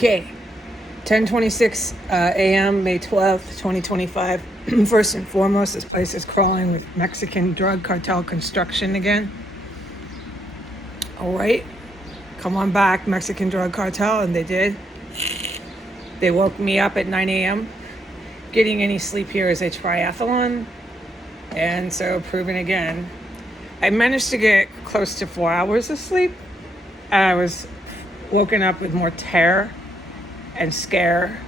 Okay, 10:26 a.m., May 12th, 2025. First and foremost, this place is crawling with Mexican drug cartel construction again. All right, come on back, Mexican drug cartel, and they did. They woke me up at 9 a.m. Getting any sleep here is a triathlon, and so proven again. I managed to get close to 4 hours of sleep, and I was woken up with more terror and scare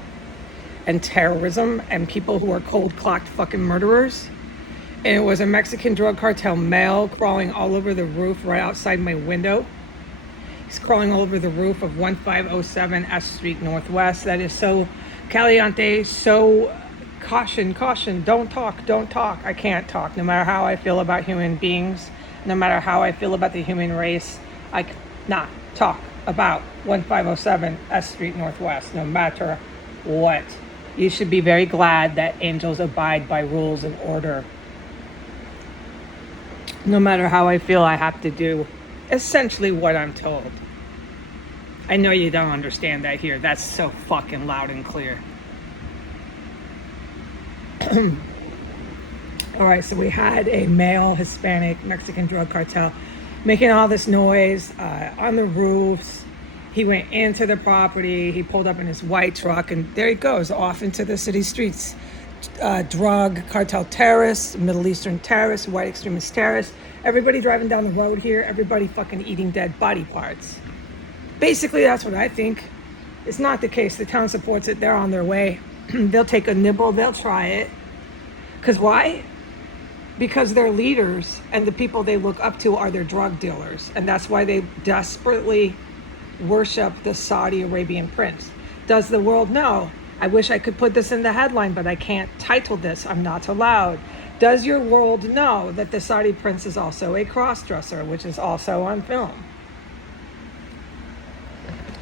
and terrorism and people who are cold-clocked fucking murderers. And it was a Mexican drug cartel male crawling all over the roof right outside my window. He's crawling all over the roof of 1507 S Street Northwest. That is so caliente, so caution, don't talk. I can't talk. No matter how I feel about human beings, no matter how I feel about the human race, I cannot talk about 1507 S Street Northwest, no matter what. You should be very glad that angels abide by rules and order. No matter how I feel, I have to do essentially what I'm told. I know you don't understand that here. That's so fucking loud and clear. All right, so we had a male Hispanic Mexican drug cartel making all this noise on the roofs. He went into the property. He pulled up in his white truck, and there he goes off into the city streets. Drug cartel terrorists, Middle Eastern terrorists, white extremist terrorists. Everybody driving down the road here. Everybody fucking eating dead body parts. Basically, that's what I think. It's not the case. The town supports it. They're on their way. They'll take a nibble. They'll try it. Because why? Because their leaders and the people they look up to are their drug dealers. And that's why they desperately worship the Saudi Arabian prince. Does the world know? I wish I could put this in the headline, but I can't title this. I'm not allowed. Does your world know that the Saudi prince is also a cross-dresser, which is also on film?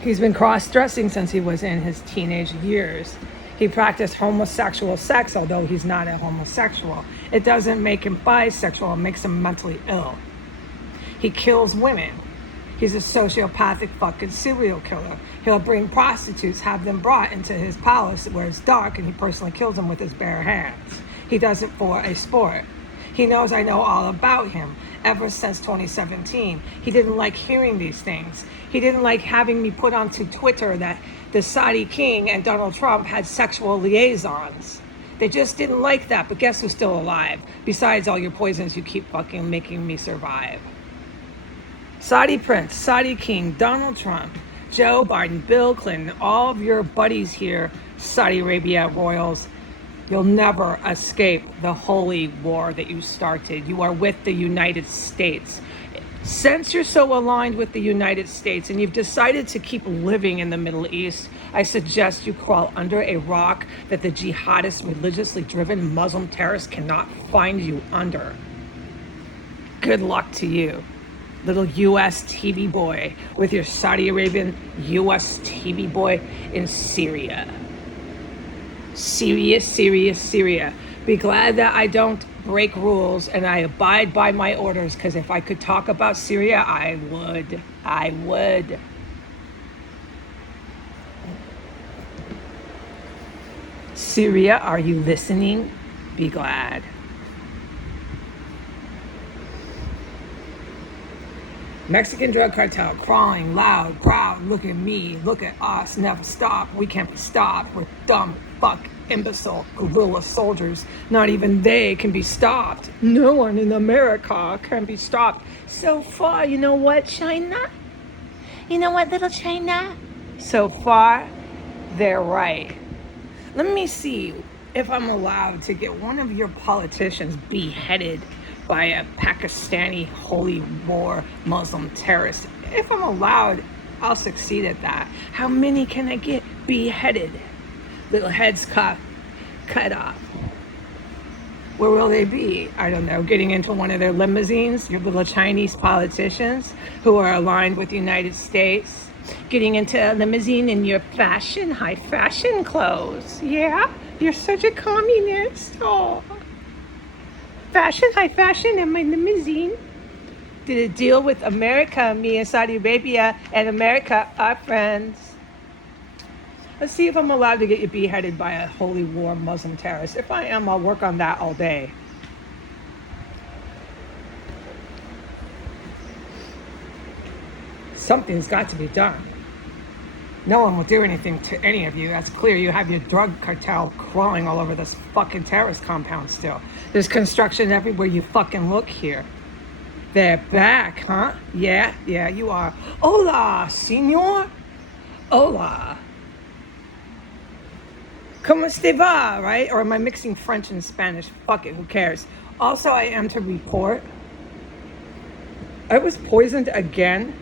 He's been cross-dressing since he was in his teenage years. He practiced homosexual sex, although he's not a homosexual. It doesn't make him bisexual, it makes him mentally ill. He kills women. He's a sociopathic fucking serial killer. He'll bring prostitutes, have them brought into his palace where it's dark, and he personally kills them with his bare hands. He does it for a sport. He knows I know all about him ever since 2017. He didn't like hearing these things. He didn't like having me put onto Twitter that the Saudi king and Donald Trump had sexual liaisons. They just didn't like that, but guess who's still alive? Besides all your poisons you keep fucking making me survive. Saudi prince, Saudi king, Donald Trump, Joe Biden, Bill Clinton, all of your buddies here, Saudi Arabia royals, you'll never escape the holy war that you started. You are with the United States. Since you're so aligned with the United States and you've decided to keep living in the Middle East, I suggest you crawl under a rock that the jihadist, religiously driven Muslim terrorists cannot find you under. Good luck to you, little U.S. TV boy with your Saudi Arabian U.S. TV boy in Syria. Syria. Be glad that I don't break rules and I abide by my orders, because if I could talk about Syria, I would. Syria, are you listening? Be glad. Mexican drug cartel crawling, loud, proud, look at me, look at us, never stop, we can't be stopped, we're dumb, fuck, imbecile, guerrilla soldiers, not even they can be stopped. No one in America can be stopped. So far, you know what, China? You know what, little China? So far, they're right. Let me see if I'm allowed to get one of your politicians beheaded by a Pakistani holy war Muslim terrorist. If I'm allowed, I'll succeed at that. How many can I get beheaded? Little heads cut off. Where will they be? I don't know, getting into one of their limousines, your little Chinese politicians who are aligned with the United States, getting into a limousine in your high fashion clothes. Yeah, you're such a communist. Oh. High fashion in my limousine. Did a deal with America, me and Saudi Arabia, and America are friends. Let's see if I'm allowed to get you beheaded by a holy war Muslim terrorist. If I am, I'll work on that all day. Something's got to be done. No one will do anything to any of you. That's clear. You have your drug cartel crawling all over this fucking terrorist compound still. There's construction everywhere you fucking look here. They're back, huh? Yeah, you are. Hola, senor. Hola. Como se va, right? Or am I mixing French and Spanish? Fuck it, who cares? Also, I am to report. I was poisoned again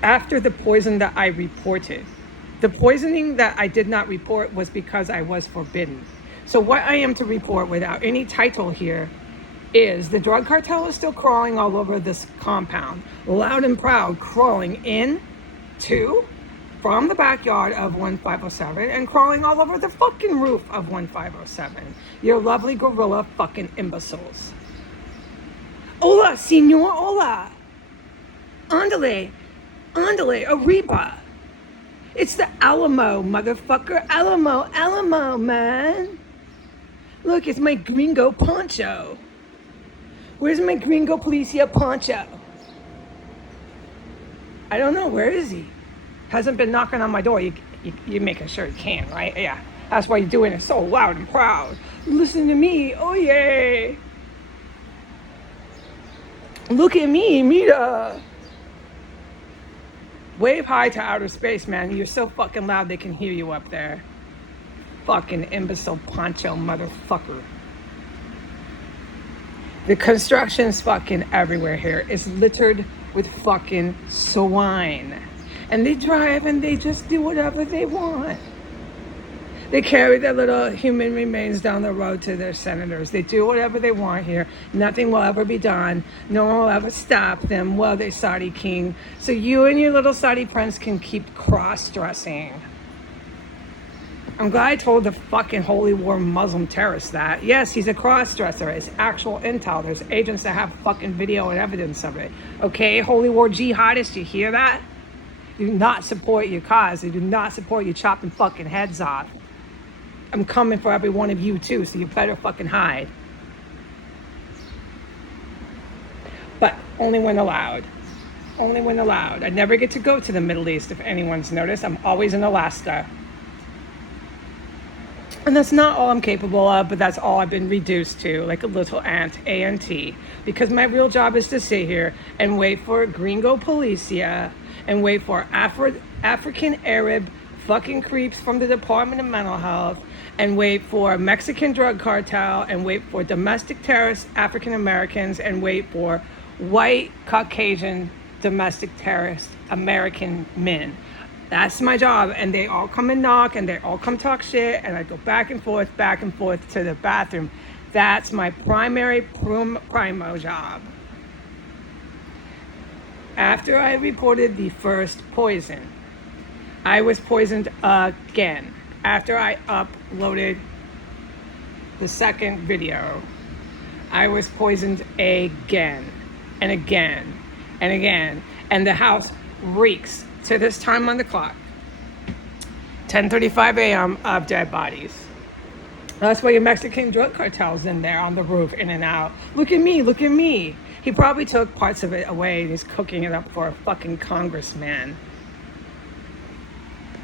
after the poison that I reported. The poisoning that I did not report was because I was forbidden. So what I am to report without any title here is the drug cartel is still crawling all over this compound, loud and proud, crawling in to from the backyard of 1507 and crawling all over the fucking roof of 1507. Your lovely gorilla fucking imbeciles. Hola, senor, hola. Andale, arriba. It's the Alamo, motherfucker. Alamo, man. Look, it's my gringo poncho. Where's my gringo policia poncho? I don't know, where is he? Hasn't been knocking on my door. You're making sure he can, right? Yeah, that's why you're doing it so loud and proud. Listen to me, oh yay. Look at me, Mita. Wave high to outer space, man. You're so fucking loud they can hear you up there. Fucking imbecile poncho motherfucker. The construction's fucking everywhere here. It's littered with fucking swine. And they drive and they just do whatever they want. They carry their little human remains down the road to their senators. They do whatever they want here. Nothing will ever be done. No one will ever stop them. Well, they Saudi king. So you and your little Saudi prince can keep cross-dressing. I'm glad I told the fucking holy war Muslim terrorist that. Yes, he's a cross-dresser. It's actual intel. There's agents that have fucking video and evidence of it. Okay, holy war jihadists, you hear that? You do not support your cause. They do not support you chopping fucking heads off. I'm coming for every one of you too, so you better fucking hide. But only when allowed. Only when allowed. I never get to go to the Middle East, if anyone's noticed. I'm always in Alaska. And that's not all I'm capable of, but that's all I've been reduced to, like a little ant, A-N-T. Because my real job is to sit here and wait for gringo policia and wait for African Arab fucking creeps from the Department of Mental Health and wait for Mexican drug cartel and wait for domestic terrorist African Americans and wait for white Caucasian domestic terrorist American men. That's my job, and they all come and knock and they all come talk shit and I go back and forth to the bathroom. That's my primary primo job. After I reported the first poison, I was poisoned again. After I uploaded the second video, I was poisoned again and again and again. And the house reeks to this time on the clock. 10:35 a.m. of dead bodies. That's why your Mexican drug cartel's in there on the roof, in and out. Look at me. He probably took parts of it away and he's cooking it up for a fucking congressman.